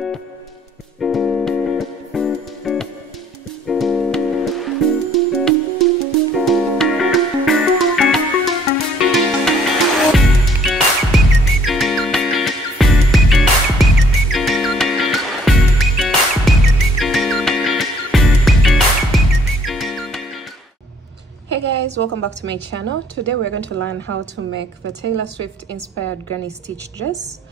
Hey guys, welcome back to my channel. Today we're going to learn how to make the Taylor Swift inspired granny stitch dress.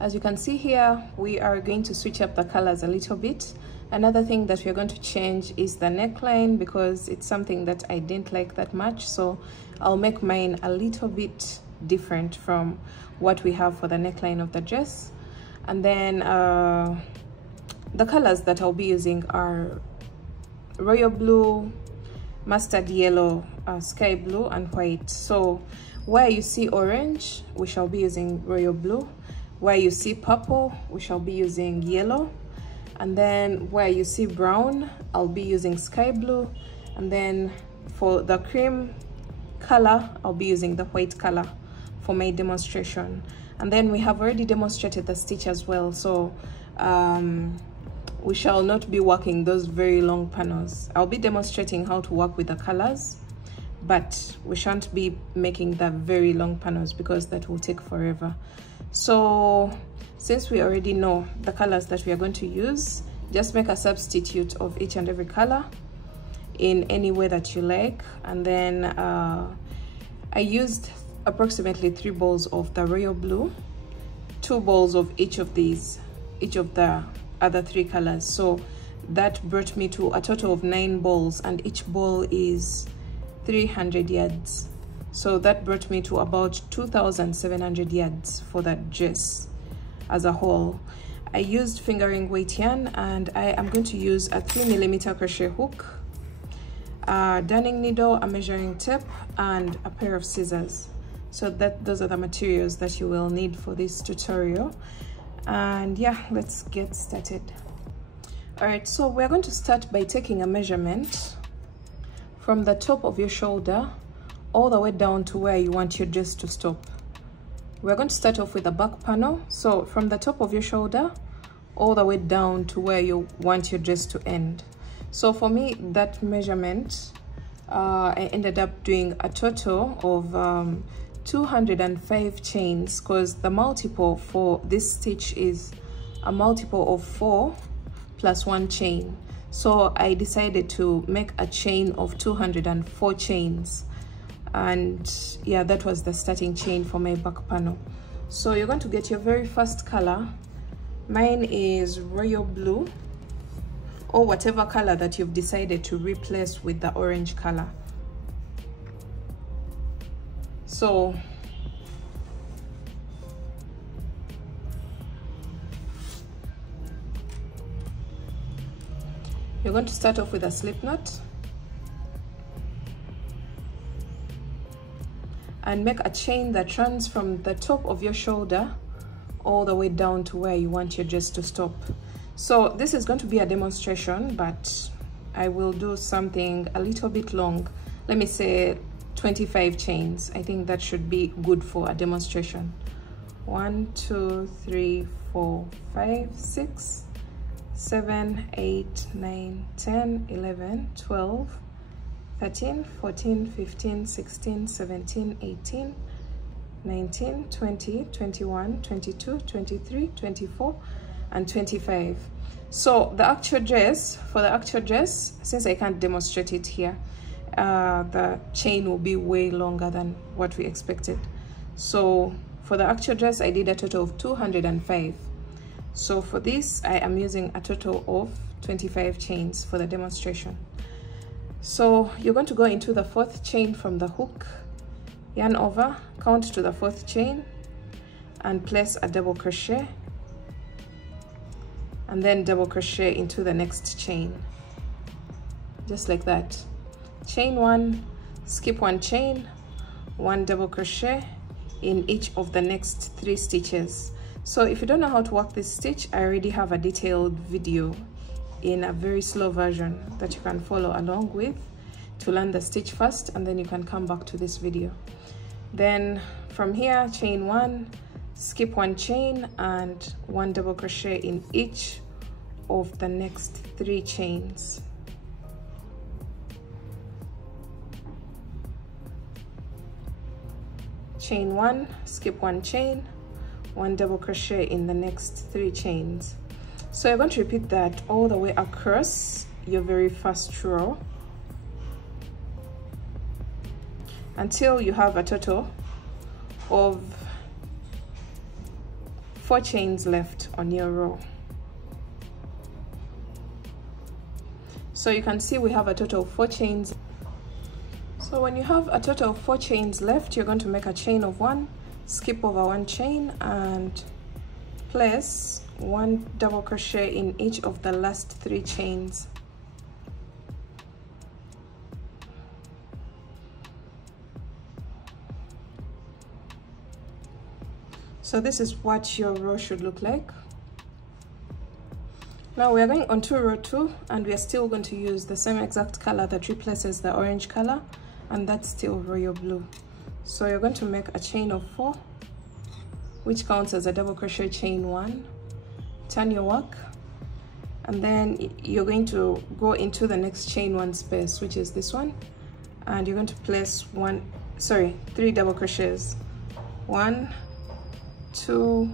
As you can see here, we are going to switch up the colors a little bit. Another thing that we're going to change is the neckline, because it's something that I didn't like that much, so I'll make mine a little bit different from what we have for the neckline of the dress. And then the colors that I'll be using are royal blue, mustard yellow, sky blue, and white. So where you see orange, we shall be using royal blue. Where you see purple, we shall be using yellow. And then where you see brown, I'll be using sky blue. And then for the cream color, I'll be using the white color for my demonstration. And then we have already demonstrated the stitch as well, so we shall not be working those very long panels. I'll be demonstrating how to work with the colors, but we shan't be making the very long panels because that will take forever. So since we already know the colors that we are going to use, just make a substitute of each and every color in any way that you like. And then I used approximately 3 balls of the royal blue, 2 balls of each of the other 3 colors, so that brought me to a total of 9 balls, and each ball is 300 yards, so that brought me to about 2,700 yards for that dress as a whole. I used fingering weight yarn, and I am going to use a 3mm crochet hook, a darning needle, a measuring tape, and a pair of scissors. So those are the materials that you will need for this tutorial. And yeah, let's get started. All right, so we're going to start by taking a measurement from the top of your shoulder all the way down to where you want your dress to stop. We're going to start off with the back panel, so from the top of your shoulder all the way down to where you want your dress to end. So for me, that measurement, I ended up doing a total of 205 chains, because the multiple for this stitch is a multiple of 4 plus 1 chain. So I decided to make a chain of 204 chains, and yeah, that was the starting chain for my back panel. So you're going to get your very first color. Mine is royal blue, or whatever color that you've decided to replace with the orange color. So you're going to start off with a slip knot and make a chain that runs from the top of your shoulder all the way down to where you want your dress to stop. So this is going to be a demonstration, but I will do something a little bit long. Let me say 25 chains. I think that should be good for a demonstration. 1 2 3 4 5 6 7 8 9 10 11 12 13 14 15 16 17 18 19 20 21 22 23 24 and 25. So the actual dress, for the actual dress, since I can't demonstrate it here, the chain will be way longer than what we expected. So for the actual dress, I did a total of 205. So for this, I am using a total of 25 chains for the demonstration. So you're going to go into the 4th chain from the hook, yarn over, count to the 4th chain, and place a double crochet, and then double crochet into the next chain, just like that. Chain 1, skip 1 chain, 1 double crochet in each of the next 3 stitches. So if you don't know how to work this stitch, I already have a detailed video in a very slow version that you can follow along with to learn the stitch first, and then you can come back to this video. Then from here, chain 1, skip one chain and one double crochet in each of the next 3 chains. Chain 1, skip one chain, one double crochet in the next 3 chains. So you're going to repeat that all the way across your very first row until you have a total of 4 chains left on your row. So you can see we have a total of 4 chains. So when you have a total of 4 chains left, you're going to make a chain of 1, skip over 1 chain and place 1 double crochet in each of the last 3 chains. So this is what your row should look like. Now we are going on to row 2, and we are still going to use the same exact color that replaces the orange color, and that's still royal blue. So you're going to make a chain of 4, which counts as a double crochet chain 1, turn your work, and then you're going to go into the next chain 1 space, which is this one, and you're going to place 3 double crochets, 1, 2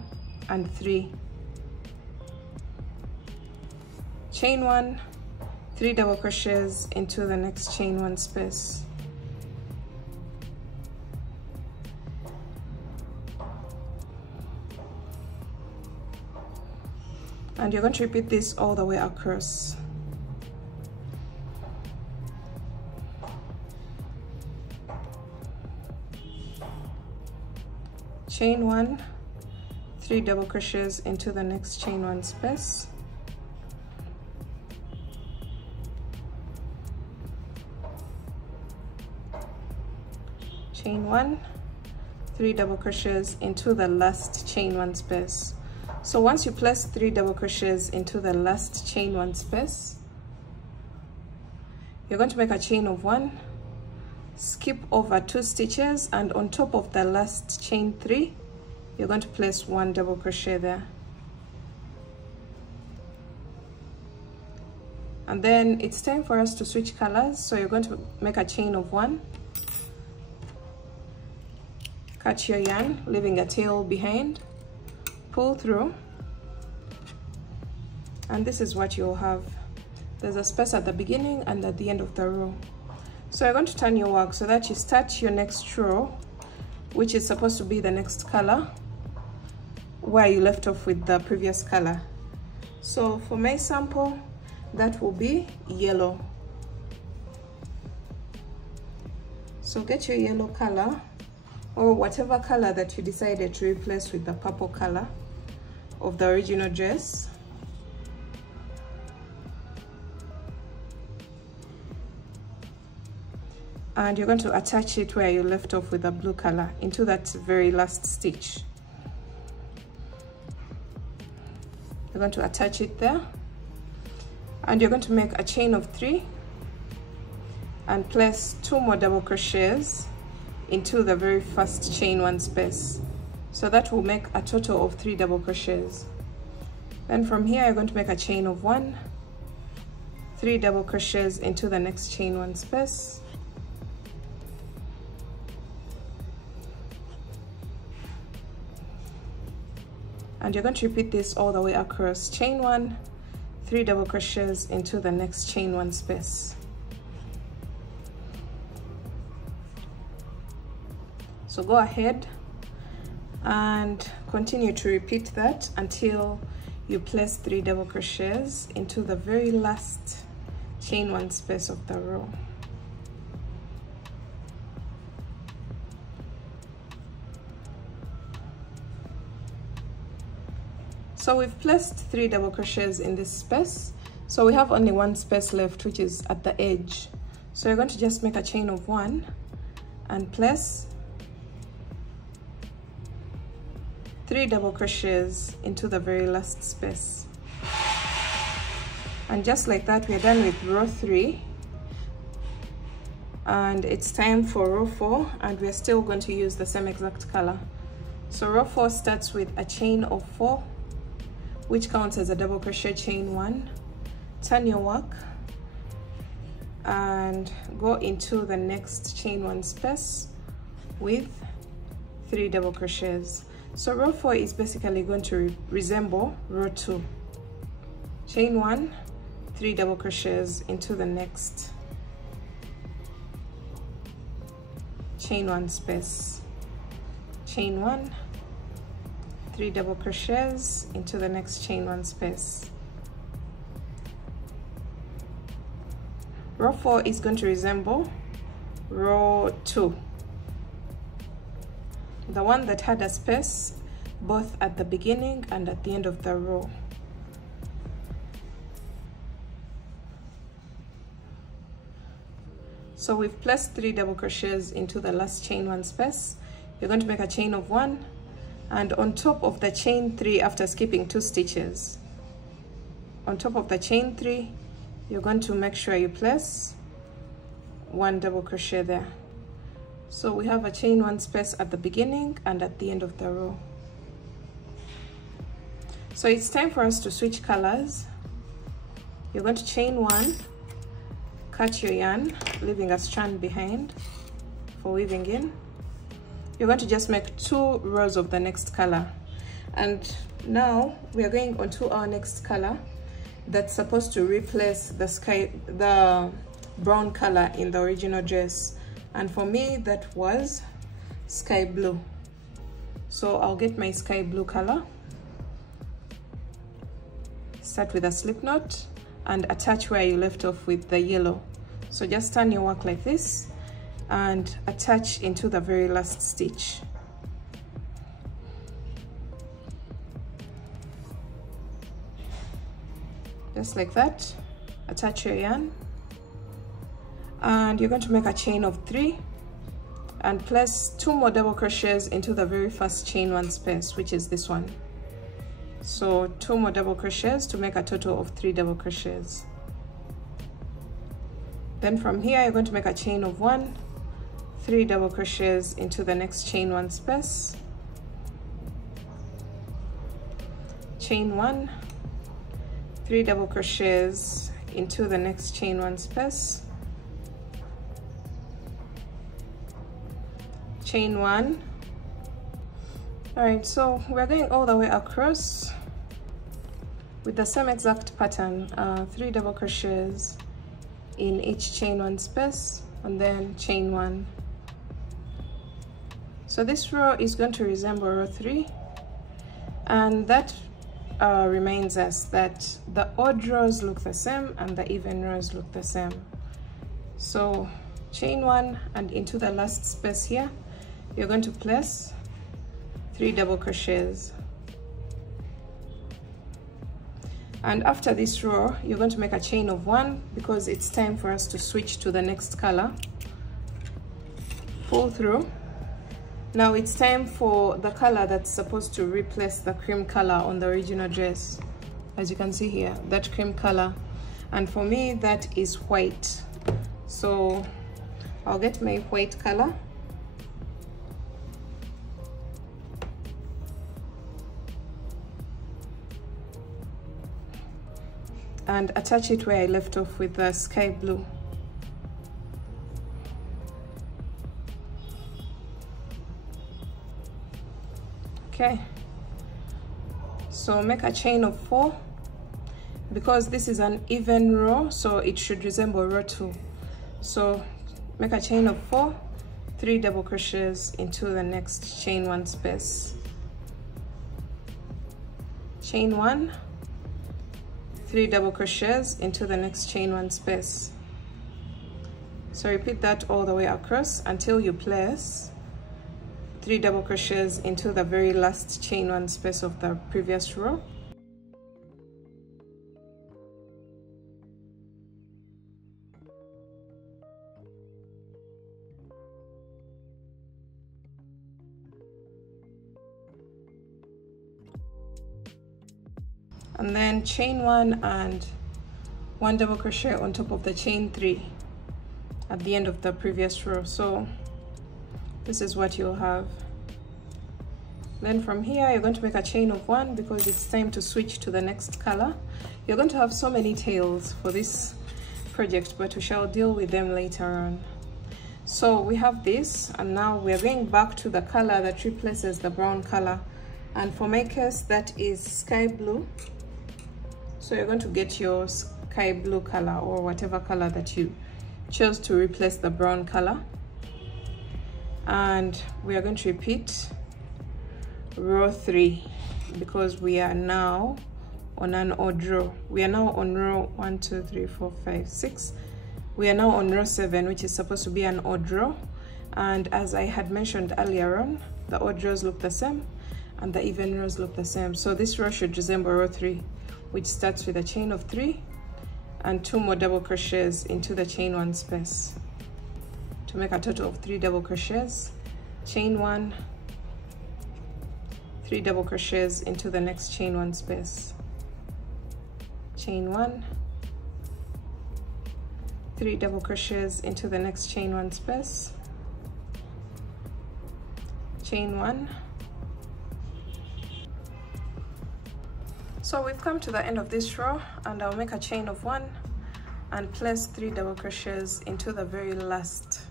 and 3, chain 1, 3 double crochets into the next chain 1 space, and you're going to repeat this all the way across. Chain 1, 3 double crochets into the next chain 1 space, chain 1, 3 double crochets into the last chain 1 space. So once you place 3 double crochets into the last chain 1 space, you're going to make a chain of 1, skip over 2 stitches, and on top of the last chain 3, you're going to place 1 double crochet there. And then it's time for us to switch colors. So you're going to make a chain of 1, cut your yarn, leaving a tail behind, pull through, and this is what you'll have. There's a space at the beginning and at the end of the row. So you're going to turn your work so that you start your next row, which is supposed to be the next color, where you left off with the previous color. So for my sample, that will be yellow. So get your yellow color, or whatever color that you decided to replace with the purple color of the original dress. And you're going to attach it where you left off with the blue color, into that very last stitch. You're going to attach it there, and you're going to make a chain of 3 and place 2 more double crochets into the very first chain 1 space. So that will make a total of 3 double crochets. Then from here you're going to make a chain of 1, 3 double crochets into the next chain 1 space, and you're going to repeat this all the way across. Chain 1, 3 double crochets into the next chain 1 space. So go ahead and continue to repeat that until you place 3 double crochets into the very last chain 1 space of the row. So we've placed 3 double crochets in this space, so we have only 1 space left, which is at the edge. So you're going to just make a chain of 1 and place 3 double crochets into the very last space. And just like that, we're done with row 3, and it's time for row 4, and we're still going to use the same exact color. So row 4 starts with a chain of 4, which counts as a double crochet chain 1. Turn your work and go into the next chain 1 space with 3 double crochets. So row 4 is basically going to resemble row 2. Chain 1, 3 double crochets into the next chain 1 space. Chain 1, 3 double crochets into the next chain 1 space. Row 4 is going to resemble row 2, the one that had a space both at the beginning and at the end of the row. So we've placed 3 double crochets into the last chain 1 space. You're going to make a chain of 1, and on top of the chain 3, after skipping 2 stitches, on top of the chain 3, you're going to make sure you place 1 double crochet there. So we have a chain 1 space at the beginning and at the end of the row. So it's time for us to switch colors. You're going to chain 1, cut your yarn, leaving a strand behind for weaving in. You're going to just make 2 rows of the next color. And now we are going on to our next color that's supposed to replace the brown color in the original dress. And for me, that was sky blue. So I'll get my sky blue color, start with a slip knot and attach where you left off with the yellow. So just turn your work like this and attach into the very last stitch. Just like that. Attach your yarn, and you're going to make a chain of 3 and place 2 more double crochets into the very first chain 1 space, which is this one. So 2 more double crochets to make a total of 3 double crochets. Then from here you're going to make a chain of 1, 3 double crochets into the next chain 1 space, chain 1, 3 double crochets into the next chain 1 space, chain 1. All right, so we're going all the way across with the same exact pattern, 3 double crochets in each chain 1 space and then chain 1. So this row is going to resemble row 3, and that reminds us that the odd rows look the same and the even rows look the same. So chain 1 and into the last space here you're going to place 3 double crochets, and after this row you're going to make a chain of 1 because it's time for us to switch to the next color. Pull through. Now it's time for the color that's supposed to replace the cream color on the original dress. As you can see here, that cream color, and for me that is white. So I'll get my white color and attach it where I left off with the sky blue. Okay, so make a chain of 4 because this is an even row, so it should resemble row 2. So make a chain of 4, 3 double crochets into the next chain 1 space, chain 1, 3 double crochets into the next chain 1 space. So repeat that all the way across until you place 3 double crochets into the very last chain 1 space of the previous row. And then chain 1 and 1 double crochet on top of the chain 3 at the end of the previous row. So this is what you'll have. Then from here you're going to make a chain of 1 because it's time to switch to the next color. You're going to have so many tails for this project, but we shall deal with them later on. So we have this, and now we're going back to the color that replaces the brown color, and for my case that is sky blue. So you're going to get your sky blue color or whatever color that you chose to replace the brown color, and we are going to repeat row 3 because we are now on an odd row. We are now on row 1 2 3 4 5 6. We are now on row 7, which is supposed to be an odd row, and as I had mentioned earlier on, the odd rows look the same and the even rows look the same. So this row should resemble row 3, which starts with a chain of 3 and 2 more double crochets into the chain 1 space to make a total of 3 double crochets, chain 1, 3 double crochets into the next chain 1 space, chain 1, 3 double crochets into the next chain 1 space, chain 1. So we've come to the end of this row, and I'll make a chain of 1 and place 3 double crochets into the very last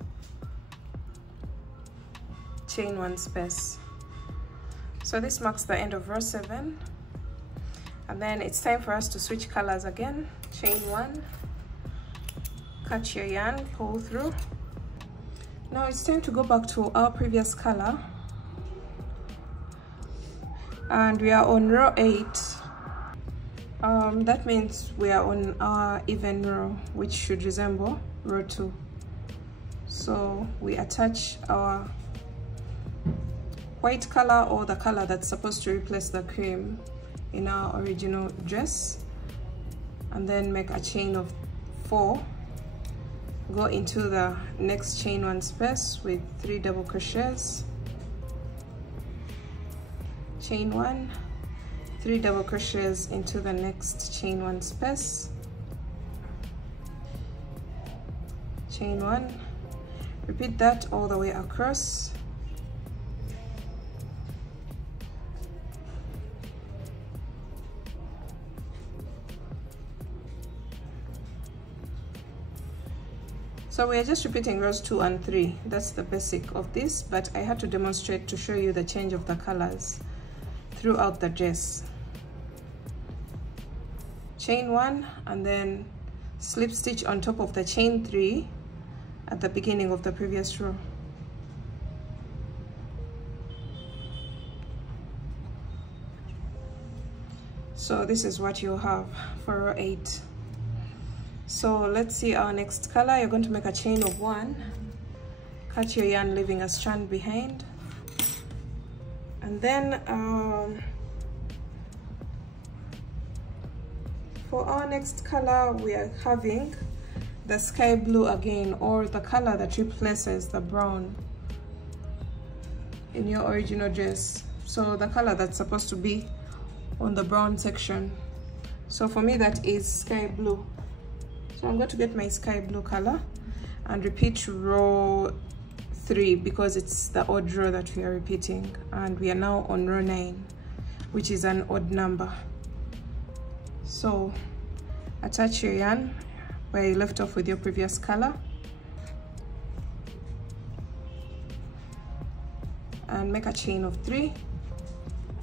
chain 1 space. So this marks the end of row 7, and then it's time for us to switch colors again. Chain 1, cut your yarn, pull through. Now it's time to go back to our previous color, and we are on row 8. That means we are on our even row, which should resemble row 2. So we attach our white color, or the color that's supposed to replace the cream in our original dress, and then make a chain of 4, go into the next chain 1 space with 3 double crochets, chain 1, 3 double crochets into the next chain 1 space, chain 1, repeat that all the way across, so we are just repeating rows 2 and 3. That's the basic of this, but I had to demonstrate to show you the change of the colors throughout the dress. Chain 1 and then slip stitch on top of the chain 3 at the beginning of the previous row. So this is what you'll have for row 8. So let's see our next color. You're going to make a chain of 1, cut your yarn leaving a strand behind, and then for our next color we are having the sky blue again, or the color that replaces the brown in your original dress. So the color that's supposed to be on the brown section. So for me that is sky blue. So I'm going to get my sky blue color and repeat row 3 because it's the odd row that we are repeating, and we are now on row 9, which is an odd number. So attach your yarn where you left off with your previous color and make a chain of 3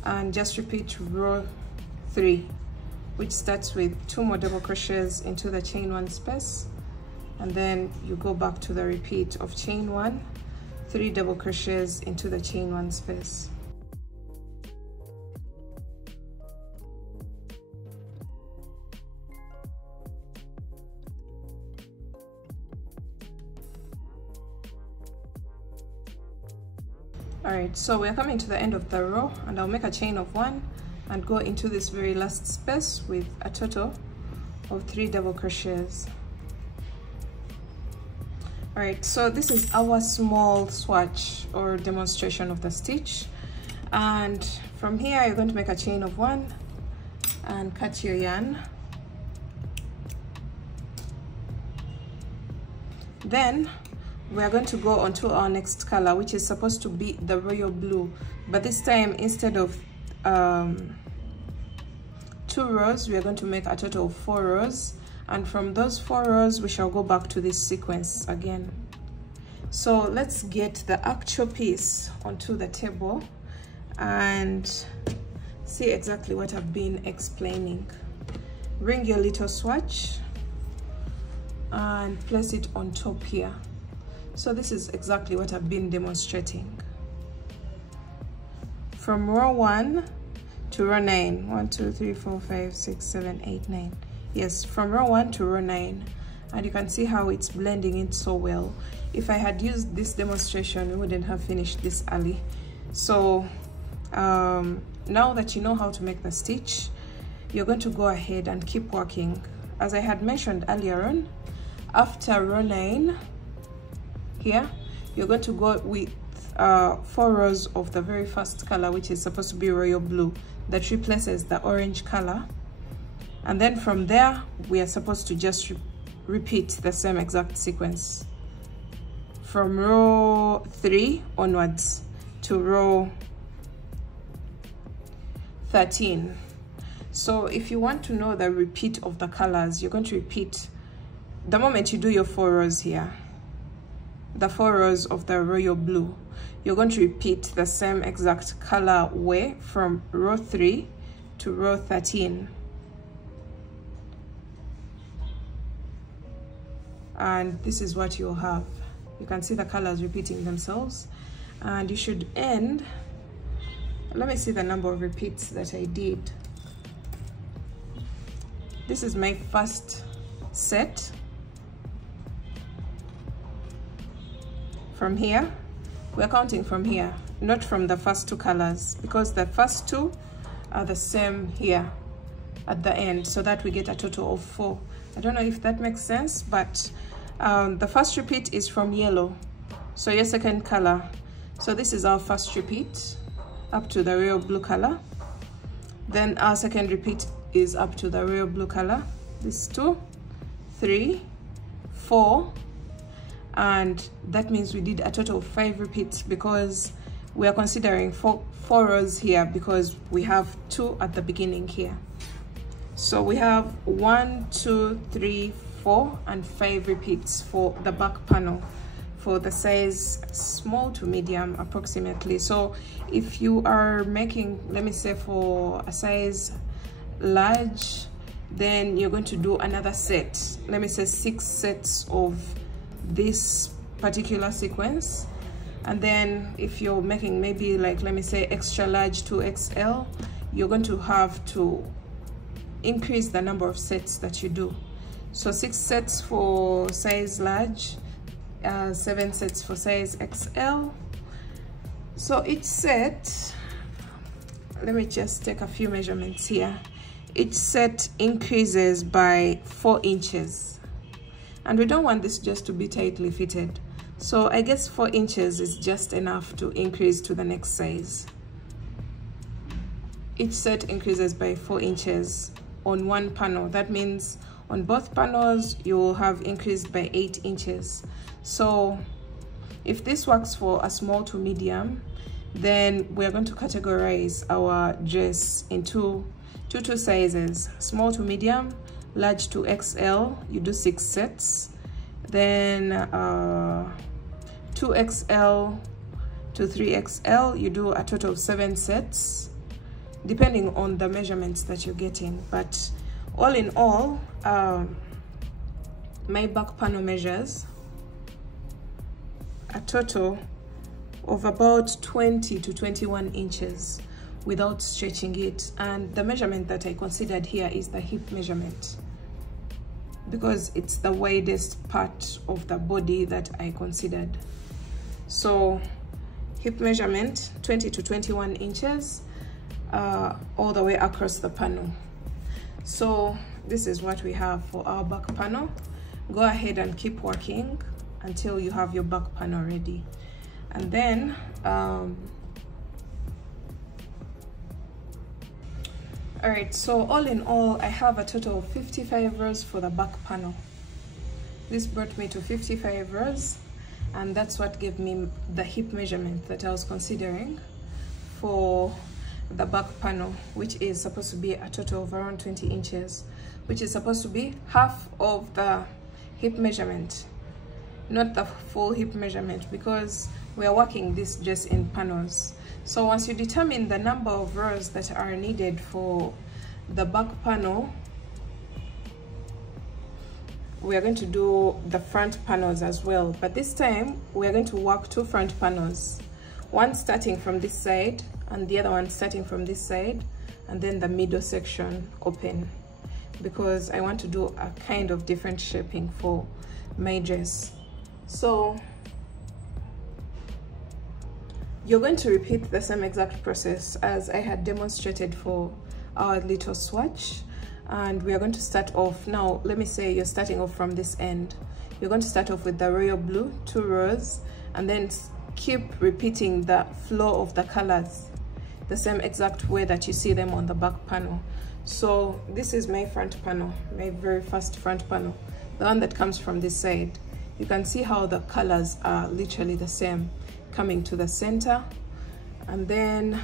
and just repeat row 3, which starts with 2 more double crochets into the chain 1 space, and then you go back to the repeat of chain 1, 3 double crochets into the chain 1 space. Alright, so we're coming to the end of the row, and I'll make a chain of 1 and go into this very last space with a total of 3 double crochets. Alright, so this is our small swatch or demonstration of the stitch, and from here you're going to make a chain of 1 and cut your yarn. Then we are going to go on to our next color, which is supposed to be the royal blue. but this time instead of 2 rows, we are going to make a total of 4 rows, and from those 4 rows we shall go back to this sequence again. So let's get the actual piece onto the table and see exactly what I've been explaining. Bring your little swatch and place it on top here. So this is exactly what I've been demonstrating. From row 1 to row 9. 1, 2, 3, 4, 5, 6, 7, 8, 9. Yes, from row 1 to row 9. And you can see how it's blending in so well. If I had used this demonstration, we wouldn't have finished this early. So now that you know how to make the stitch, you're going to go ahead and keep working. As I had mentioned earlier on, after row 9 here, you're going to go with 4 rows of the very first color, which is supposed to be royal blue, that replaces the orange color. And then from there, we are supposed to just repeat the same exact sequence from row 3 onwards to row 13. So if you want to know the repeat of the colors, you're going to repeat the moment you do your 4 rows here, the 4 rows of the royal blue. You're going to repeat the same exact color way from row 3 to row 13. And this is what you'll have. You can see the colors repeating themselves, and you should end. Let me see the number of repeats that I did. This is my first set. From here, we're counting from here, not from the first 2 colors, because the first 2 are the same here at the end, so that we get a total of 4. I don't know if that makes sense, but the first repeat is from yellow, so your second color. So this is our first repeat up to the royal blue color. Then our second repeat is up to the royal blue color. This is 2, 3, 4, and that means we did a total of 5 repeats, because we are considering 4 rows here, because we have 2 at the beginning here. So we have 1, 2, 3, 4, and 5 repeats for the back panel for the size small to medium approximately. So if you are making, let me say for a size large, then you're going to do another set, let me say 6 sets of this particular sequence. And then if you're making maybe like, let me say extra large to XL, you're going to have to increase the number of sets that you do. So 6 sets for size large, 7 sets for size XL. So each set, let me just take a few measurements here. Each set increases by 4 inches, and we don't want this just to be tightly fitted, so I guess 4 inches is just enough to increase to the next size. Each set increases by 4 inches on one panel. That means on both panels you will have increased by 8 inches. So if this works for a small to medium, then we are going to categorize our dress into two sizes: small to medium, large to XL, you do 6 sets. Then 2XL to 3XL, you do a total of 7 sets, depending on the measurements that you're getting. But all in all, my back panel measures a total of about 20 to 21 inches without stretching it. And the measurement that I considered here is the hip measurement, because it's the widest part of the body that I considered. So hip measurement 20 to 21 inches all the way across the panel. So this is what we have for our back panel. Go ahead and keep working until you have your back panel ready. And then all right, so all in all, I have a total of 55 rows for the back panel. This brought me to 55 rows, and that's what gave me the hip measurement that I was considering for the back panel, which is supposed to be a total of around 20 inches, which is supposed to be half of the hip measurement, not the full hip measurement, because we are working this just in panels. So once you determine the number of rows that are needed for the back panel, we are going to do the front panels as well, but this time we are going to work two front panels, one starting from this side and the other one starting from this side, and then the middle section open, because I want to do a kind of different shaping for my dress. So you're going to repeat the same exact process as I had demonstrated for our little swatch, and we are going to start off now. Let me say you're starting off from this end. You're going to start off with the royal blue, 2 rows, and then keep repeating the flow of the colors the same exact way that you see them on the back panel. So this is my front panel, my very first front panel, the one that comes from this side. You can see how the colors are literally the same, coming to the center, and then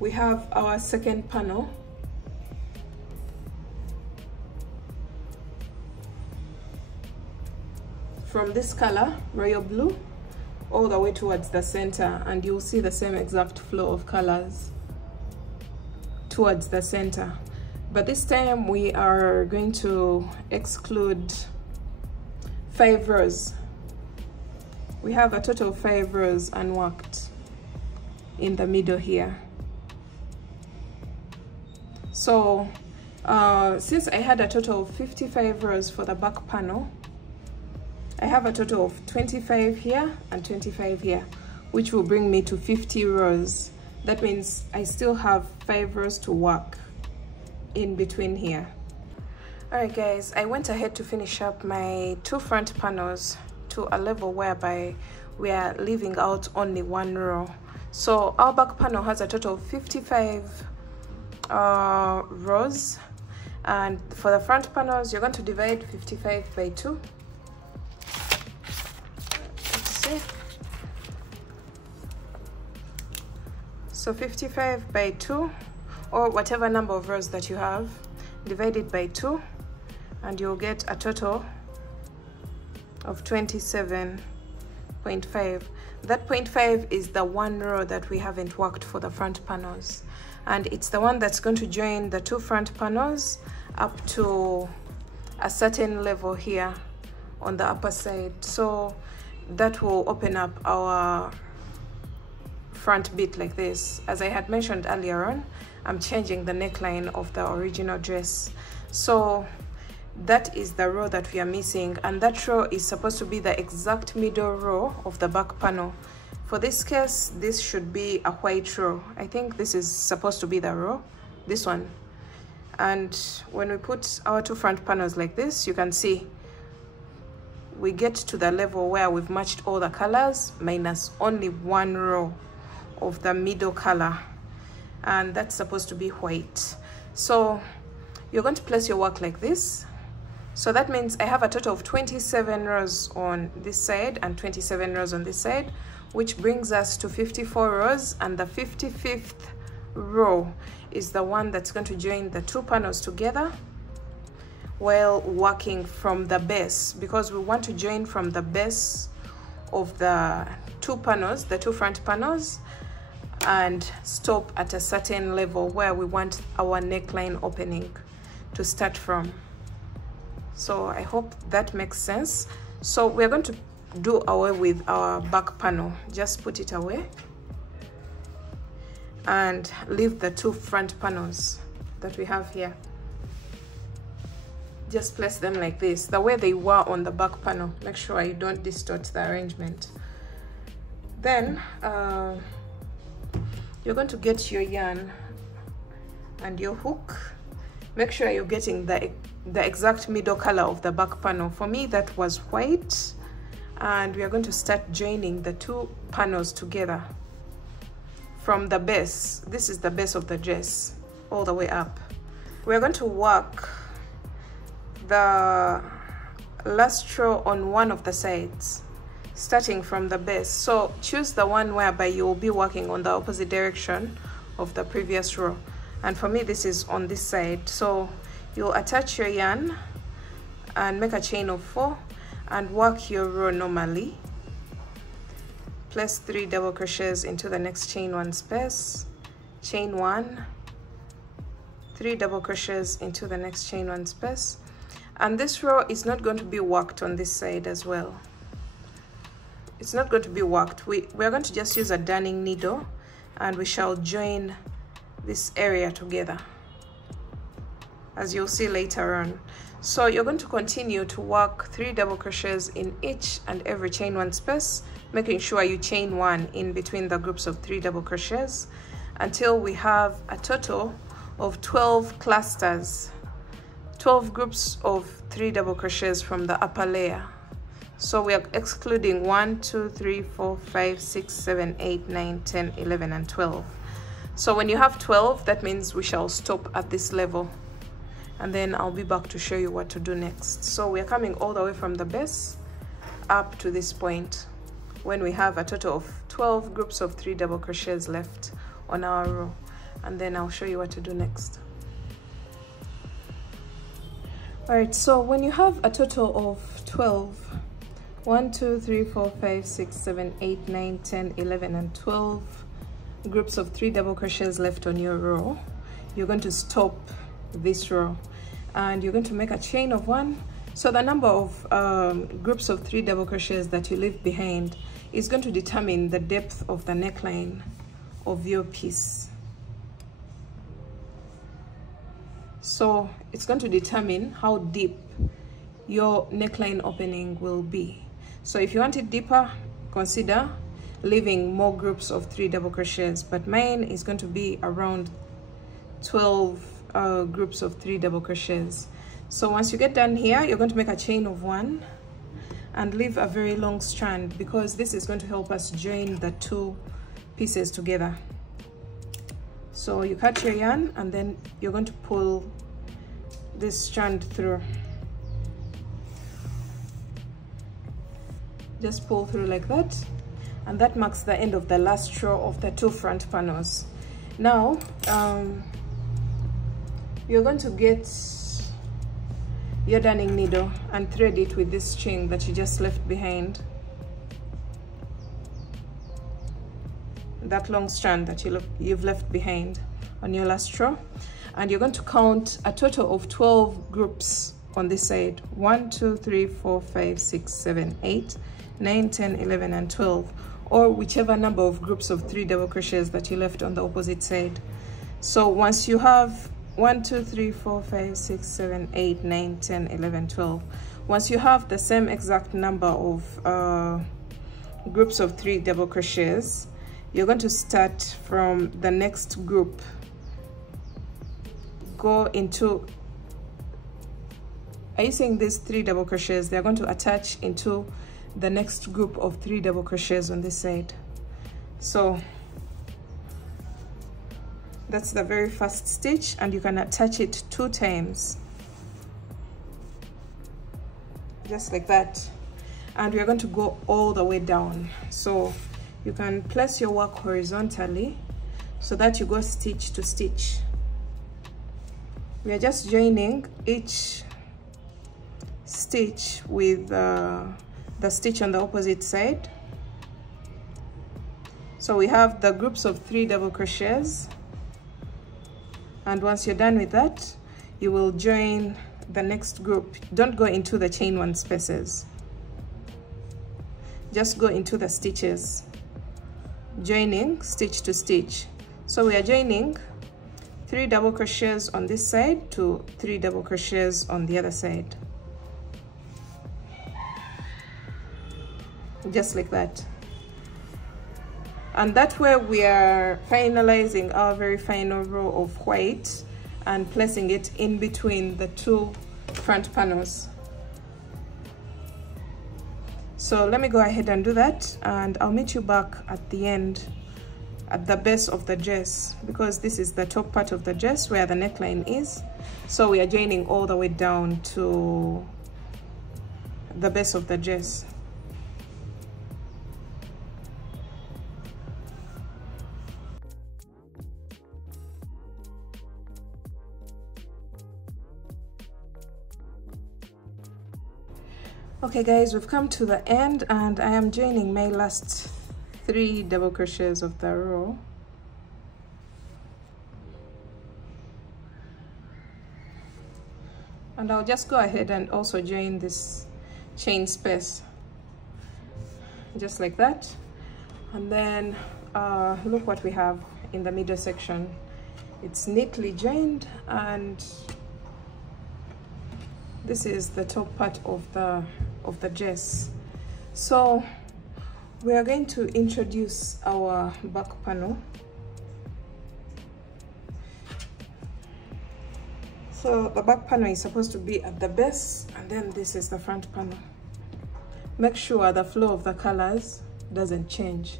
we have our second panel. From this color, royal blue, all the way towards the center, and you'll see the same exact flow of colors towards the center. But this time we are going to exclude 5 rows. We have a total of 5 rows unworked in the middle here. So since I had a total of 55 rows for the back panel, I have a total of 25 here and 25 here, which will bring me to 50 rows. That means I still have 5 rows to work in between here. Alright guys, I went ahead to finish up my 2 front panels to a level whereby we are leaving out only 1 row. So our back panel has a total of 55 rows, and for the front panels you're going to divide 55 by 2. Let's see. So 55 by 2, or whatever number of rows that you have, divide it by 2, and you'll get a total of 27.5. That 0.5 is the 1 row that we haven't worked for the front panels, and it's the one that's going to join the 2 front panels up to a certain level here on the upper side. So that will open up our front bit like this. As I had mentioned earlier on, I'm changing the neckline of the original dress, so that is the row that we are missing, and that row is supposed to be the exact middle row of the back panel. For this case, this should be a white row. I think this is supposed to be the row, this one. And when we put our 2 front panels like this, you can see we get to the level where we've matched all the colors minus only 1 row of the middle color, and that's supposed to be white. So you're going to place your work like this. So that means I have a total of 27 rows on this side and 27 rows on this side, which brings us to 54 rows, and the 55th row is the one that's going to join the 2 panels together while working from the base, because we want to join from the base of the 2 panels, the 2 front panels, and stop at a certain level where we want our neckline opening to start from. So I hope that makes sense. So we're going to do away with our back panel, just put it away and leave the 2 front panels that we have here. Just place them like this, the way they were on the back panel. Make sure you don't distort the arrangement. Then you're going to get your yarn and your hook. Make sure you're getting the exact middle color of the back panel. For me, that was white, and we are going to start joining the 2 panels together from the base. This is the base of the dress all the way up. We're going to work the last row on one of the sides. starting from the base. So choose the one whereby you will be working on the opposite direction of the previous row, and for me this is on this side. So you'll attach your yarn and make a chain of 4 and work your row normally. Place 3 double crochets into the next chain 1 space, chain 1, 3 double crochets into the next chain 1 space, and this row is not going to be worked on this side as well. It's not going to be worked. We're going to just use a darning needle and we shall join this area together, as you'll see later on. So you're going to continue to work 3 double crochets in each and every chain 1 space, making sure you chain 1 in between the groups of 3 double crochets until we have a total of 12 clusters, 12 groups of 3 double crochets from the upper layer. So we are excluding 1, 2, 3, 4, 5, 6, 7, 8, 9, 10, 11, and 12. So when you have 12, that means we shall stop at this level, and then I'll be back to show you what to do next. So we are coming all the way from the base up to this point when we have a total of 12 groups of 3 double crochets left on our row, and then I'll show you what to do next. All right, so when you have a total of 12, 1, 2, 3, 4, 5, 6, 7, 8, 9, 10, 11, and 12 groups of 3 double crochets left on your row, you're going to stop this row and you're going to make a chain of 1. So the number of groups of 3 double crochets that you leave behind is going to determine the depth of the neckline of your piece. So it's going to determine how deep your neckline opening will be. So if you want it deeper, consider leaving more groups of 3 double crochets, but mine is going to be around 12 groups of 3 double crochets. So once you get done here, you're going to make a chain of 1 and leave a very long strand, because this is going to help us join the 2 pieces together. So you cut your yarn and then you're going to pull this strand through. Just pull through like that, and that marks the end of the last row of the 2 front panels. Now you're going to get your darning needle and thread it with this string that you just left behind, that long strand that you've left behind on your last row, and you're going to count a total of 12 groups on this side. 1, 2, 3, 4, 5, 6, 7, 8, 9, 10, 11, and 12, or whichever number of groups of 3 double crochets that you left on the opposite side. So once you have 1, 2, 3, 4, 5, 6, 7, 8, 9, 10, 11, 12, once you have the same exact number of groups of 3 double crochets, you're going to start from the next group, go into, are you seeing these 3 double crochets? They're going to attach into the next group of 3 double crochets on this side. So that's the very first stitch, and you can attach it 2 times, just like that, and we're going to go all the way down. So you can place your work horizontally so that you go stitch to stitch. We are just joining each stitch with the stitch on the opposite side. So we have the groups of 3 double crochets, and once you're done with that, you will join the next group. Don't go into the chain 1 spaces, just go into the stitches, joining stitch to stitch. So we are joining 3 double crochets on this side to 3 double crochets on the other side, just like that. And that's where we are finalizing our very final row of white and placing it in between the 2 front panels. So let me go ahead and do that, and I'll meet you back at the end, at the base of the dress, because this is the top part of the dress where the neckline is. So we are joining all the way down to the base of the dress. Okay guys, we've come to the end and I am joining my last 3 double crochets of the row. And I'll just go ahead and also join this chain space just like that. And then look what we have in the middle section. It's neatly joined, and this is the top part of the dress. So we are going to introduce our back panel. So the back panel is supposed to be at the base, and then this is the front panel. Make sure the flow of the colors doesn't change.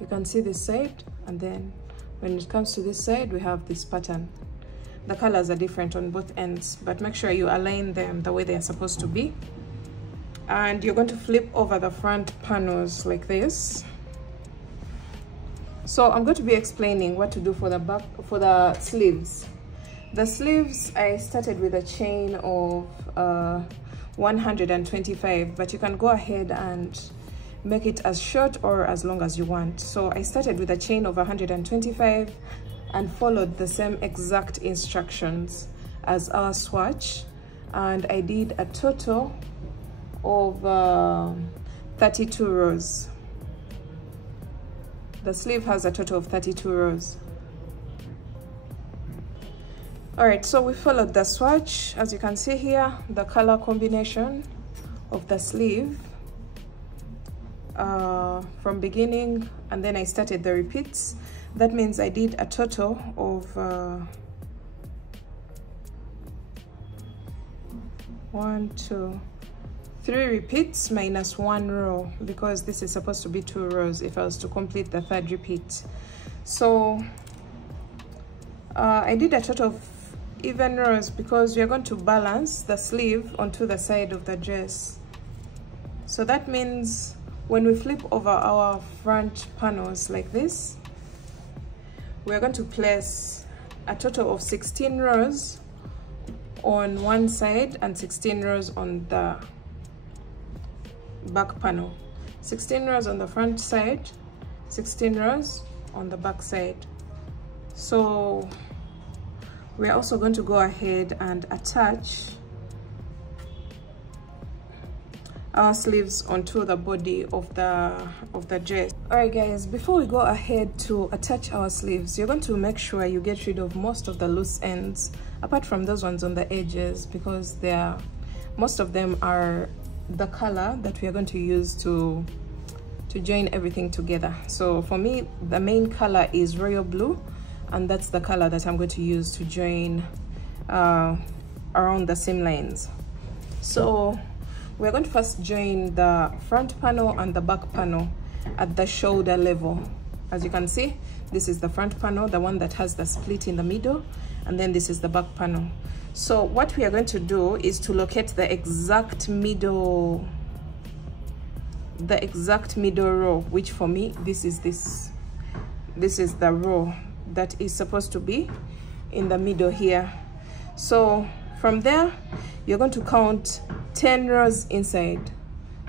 You can see this side, and then when it comes to this side, we have this pattern. The colors are different on both ends, but make sure you align them the way they are supposed to be. And you're going to flip over the front panels like this. So I'm going to be explaining what to do for the back, for the sleeves. The sleeves, I started with a chain of 125, but you can go ahead and make it as short or as long as you want. So I started with a chain of 125 and followed the same exact instructions as our swatch, and I did a total of 32 rows. The sleeve has a total of 32 rows. All right, so we followed the swatch. As you can see here, the color combination of the sleeve from beginning, and then I started the repeats. That means I did a total of 1, 2, 3 repeats minus 1 row, because this is supposed to be 2 rows if I was to complete the 3rd repeat. So I did a total of even rows because we are going to balance the sleeve onto the side of the dress. So that means when we flip over our front panels like this, we are going to place a total of 16 rows on one side and 16 rows on the back panel. 16 rows on the front side, 16 rows on the back side. So we're also going to go ahead and attach our sleeves onto the body of the dress. All right guys, before we go ahead to attach our sleeves, you're going to make sure you get rid of most of the loose ends, apart from those ones on the edges, because most of them are the color that we are going to use to join everything together. So for me, the main color is royal blue, and that's the color that I'm going to use to join around the seam lines. So we're going to first join the front panel and the back panel at the shoulder level. As you can see, this is the front panel, the one that has the split in the middle, and then this is the back panel. So what we are going to do is to locate the exact middle row, which for me, this is the row that is supposed to be in the middle here. So from there, you're going to count 10 rows inside.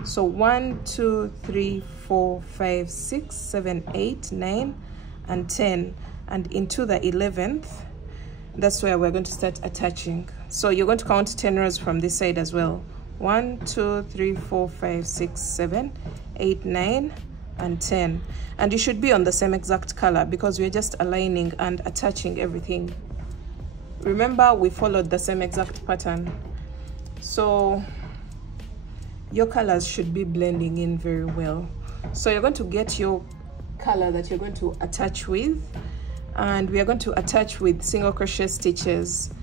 So 1, 2, 3, 4, 5, 6, 7, 8, 9, and 10, and into the 11th, that's where we're going to start attaching. So you're going to count 10 rows from this side as well. 1, 2, 3, 4, 5, 6, 7, 8, 9, and 10. And you should be on the same exact color because we're just aligning and attaching everything. Remember, we followed the same exact pattern. So your colors should be blending in very well. So you're going to get your color that you're going to attach with, and we are going to attach with single crochet stitches,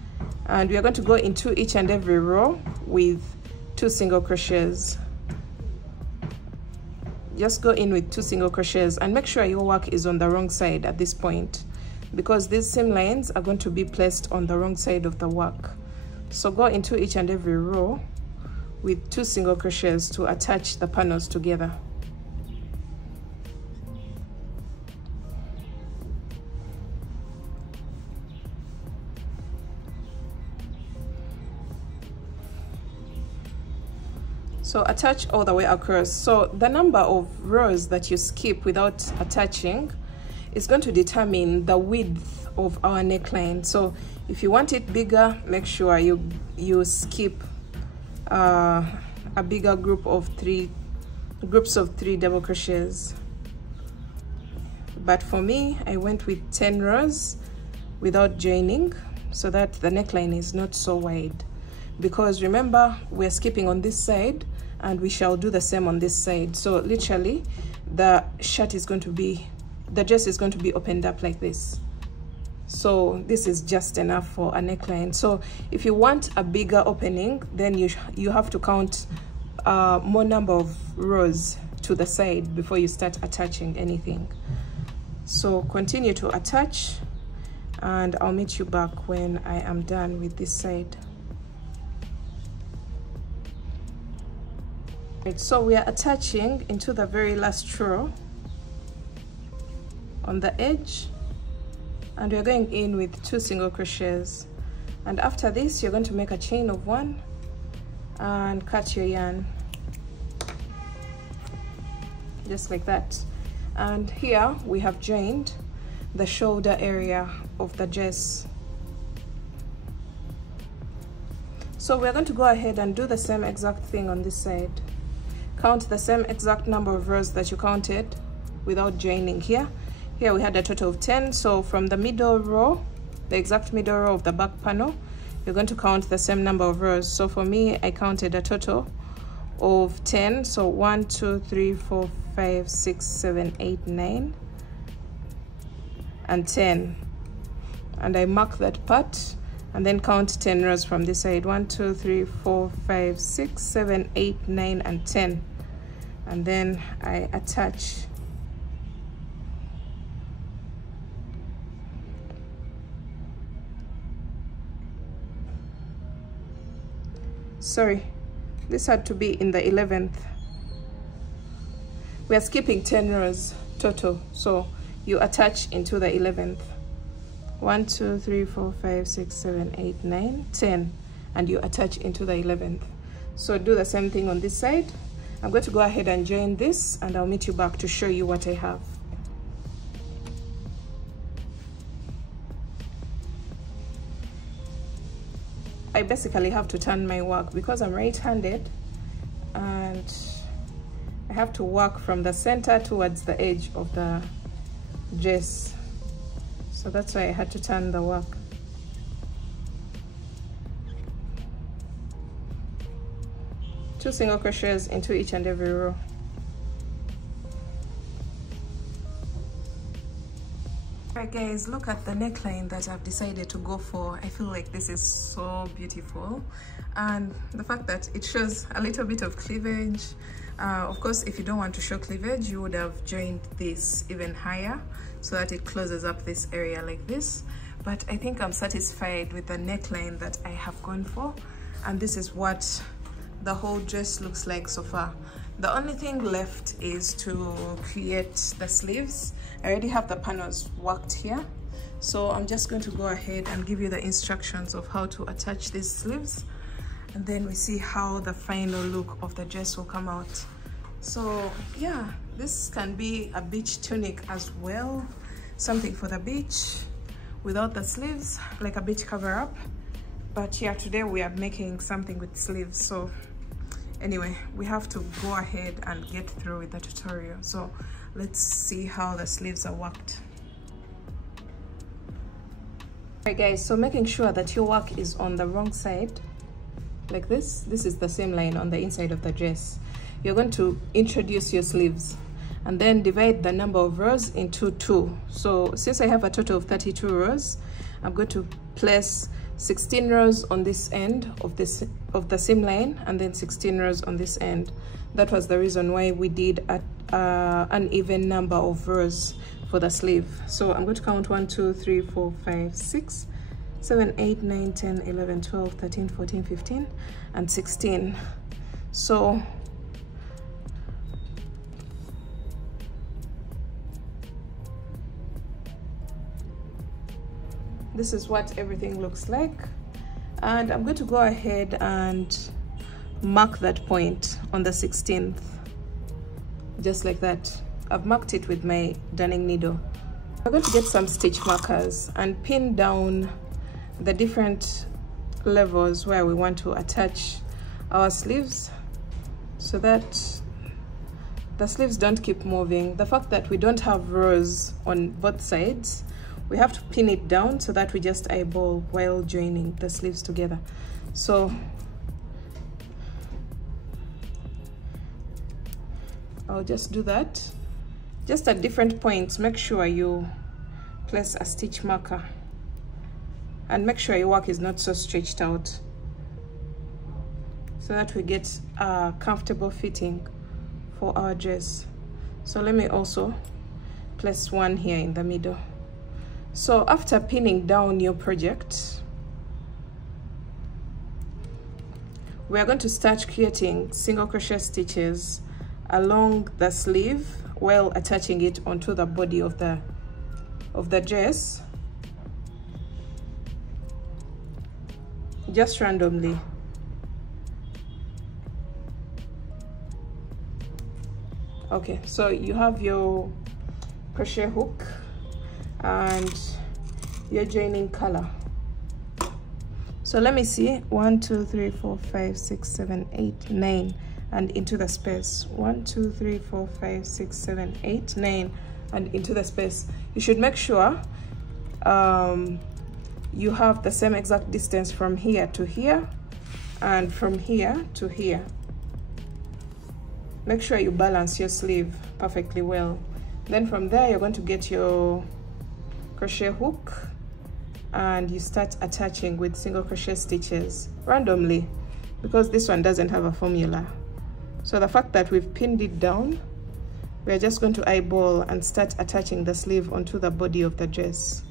and we are going to go into each and every row with 2 single crochets. Just go in with 2 single crochets and make sure your work is on the wrong side at this point, because these seam lines are going to be placed on the wrong side of the work. So go into each and every row with 2 single crochets to attach the panels together. So attach all the way across. So the number of rows that you skip without attaching is going to determine the width of our neckline. So if you want it bigger, make sure you skip a bigger groups of 3 double crochets. But for me, I went with 10 rows without joining so that the neckline is not so wide, because remember we're skipping on this side and we shall do the same on this side. So literally the dress is going to be opened up like this. So this is just enough for a neckline. So if you want a bigger opening, then you have to count more number of rows to the side before you start attaching anything. So continue to attach, and I'll meet you back when I am done with this side. Right, so we are attaching into the very last row on the edge, and we're going in with 2 single crochets. And after this, you're going to make a chain of 1 and cut your yarn just like that. And here we have joined the shoulder area of the dress. So we're going to go ahead and do the same exact thing on this side. Count the same exact number of rows that you counted without joining here. Here we had a total of 10. So from the middle row, the exact middle row of the back panel, you're going to count the same number of rows. So for me, I counted a total of 10. So 1, 2, 3, 4, 5, 6, 7, 8, 9, and 10. And I mark that part and then count 10 rows from this side. 1, 2, 3, 4, 5, 6, 7, 8, 9, and 10. And then I attach. Sorry, this had to be in the 11th. We are skipping 10 rows total, so you attach into the 11th. 1, 2, 3, 4, 5, 6, 7, 8, 9, 10, and you attach into the 11th. So do the same thing on this side. I'm going to go ahead and join this, and I'll meet you back to show you what I have. I basically have to turn my work because I'm right-handed, and I have to work from the center towards the edge of the dress. So that's why I had to turn the work. Two single crochets into each and every row. Alright guys, look at the neckline that I've decided to go for. I feel like this is so beautiful, and the fact that it shows a little bit of cleavage. Of course, if you don't want to show cleavage, you would have joined this even higher so that it closes up this area like this. But I think I'm satisfied with the neckline that I have gone for, and this is what the whole dress looks like so far. The only thing left is to create the sleeves. I already have the panels worked here, so I'm just going to go ahead and give you the instructions of how to attach these sleeves, and then we see how the final look of the dress will come out. So yeah, this can be a beach tunic as well, something for the beach without the sleeves, like a beach cover-up. But yeah, today we are making something with sleeves. So anyway, we have to go ahead and get through with the tutorial. So let's see how the sleeves are worked. Alright guys, so making sure that your work is on the wrong side like this. This is the same line on the inside of the dress. You're going to introduce your sleeves and then divide the number of rows into 2. So since I have a total of 32 rows, I'm going to place 16 rows on this end of the seam line, and then 16 rows on this end. That was the reason why we did an even number of rows for the sleeve. So I'm going to count 1, 2, 3, 4, 5, 6, 7, 8, 9, 10, 11, 12, 13, 14, 15, and 16. So this is what everything looks like, and I'm going to go ahead and mark that point on the 16th, just like that. I've marked it with my darning needle. We're going to get some stitch markers and pin down the different levels where we want to attach our sleeves, so that the sleeves don't keep moving. The fact that we don't have rows on both sides, we have to pin it down so that we just eyeball while joining the sleeves together. So I'll just do that. Just at different points, make sure you place a stitch marker, and make sure your work is not so stretched out, so that we get a comfortable fitting for our dress. So let me also place one here in the middle. So after pinning down your project, we are going to start creating single crochet stitches along the sleeve while attaching it onto the body of the dress, just randomly. Okay, so you have your crochet hook and you're joining color. So let me see, 1 2 3 4 5 6 7 8 9, and into the space. 1 2 3 4 5 6 7 8 9, and into the space. You should make sure you have the same exact distance from here to here and from here to here. Make sure you balance your sleeve perfectly well. Then from there, you're going to get your crochet hook and you start attaching with single crochet stitches randomly, because this one doesn't have a formula. So the fact that we've pinned it down, we're just going to eyeball and start attaching the sleeve onto the body of the dress.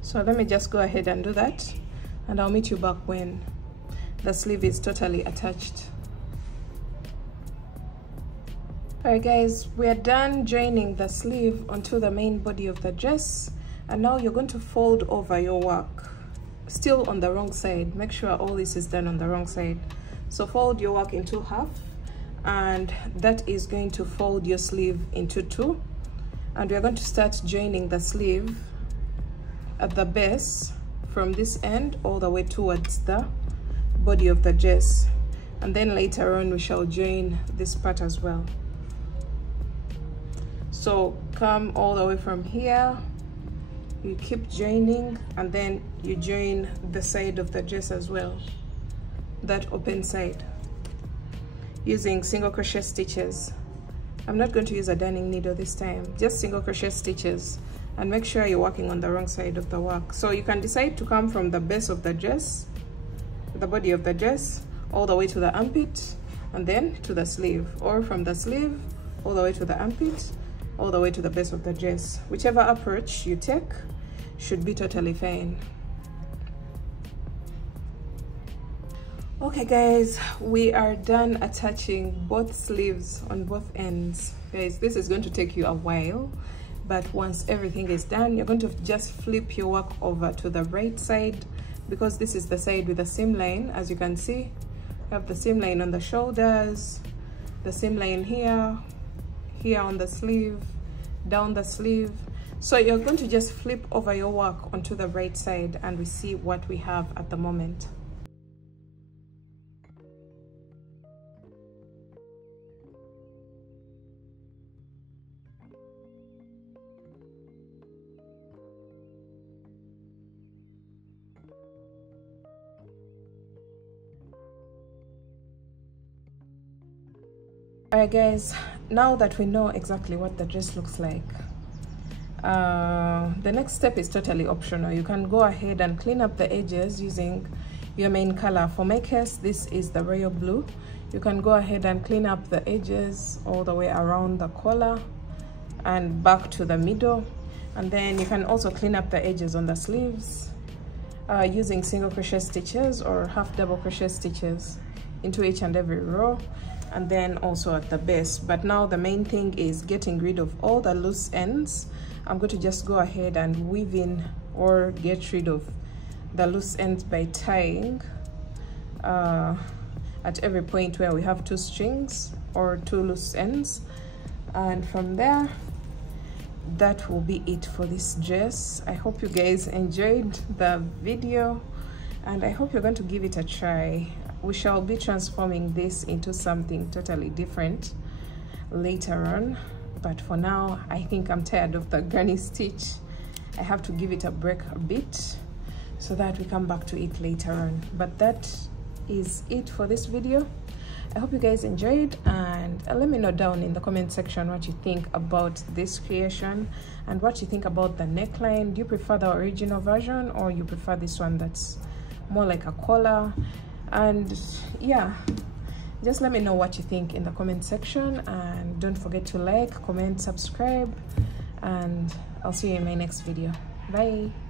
So let me just go ahead and do that, and I'll meet you back when the sleeve is totally attached. Alright guys, we are done joining the sleeve onto the main body of the dress, and now you're going to fold over your work, still on the wrong side. Make sure all this is done on the wrong side. So fold your work into half, and that is going to fold your sleeve into two, and we're going to start joining the sleeve at the base from this end all the way towards the body of the dress, and then later on we shall join this part as well. So come all the way from here, you keep joining, and then you join the side of the dress as well, that open side, using single crochet stitches. I'm not going to use a darning needle this time, just single crochet stitches. And make sure you're working on the wrong side of the work. So you can decide to come from the base of the dress, the body of the dress, all the way to the armpit and then to the sleeve, or from the sleeve all the way to the armpit, all the way to the base of the dress. Whichever approach you take should be totally fine. Okay guys, we are done attaching both sleeves on both ends. Guys, this is going to take you a while, but once everything is done, you're going to just flip your work over to the right side, because this is the side with the seam line. As you can see, you have the seam line on the shoulders, the seam line here, here on the sleeve, down the sleeve. So you're going to just flip over your work onto the right side, and we see what we have at the moment. Alright guys, now that we know exactly what the dress looks like, the next step is totally optional. You can go ahead and clean up the edges using your main color. For my case, this is the royal blue. You can go ahead and clean up the edges all the way around the collar and back to the middle, and then you can also clean up the edges on the sleeves using single crochet stitches or half double crochet stitches into each and every row. and then also at the base. But now the main thing is getting rid of all the loose ends. I'm going to just go ahead and weave in or get rid of the loose ends by tying at every point where we have 2 strings or 2 loose ends, and from there that will be it for this dress. I hope you guys enjoyed the video, and I hope you're going to give it a try. We shall be transforming this into something totally different later on, but for now I think I'm tired of the granny stitch. I have to give it a break a bit so that we come back to it later on. But that is it for this video. I hope you guys enjoyed, and let me know down in the comment section what you think about this creation and what you think about the neckline. Do you prefer the original version, or you prefer this one that's more like a collar? And yeah, just let me know what you think in the comment section, and don't forget to like, comment, subscribe, and I'll see you in my next video. Bye.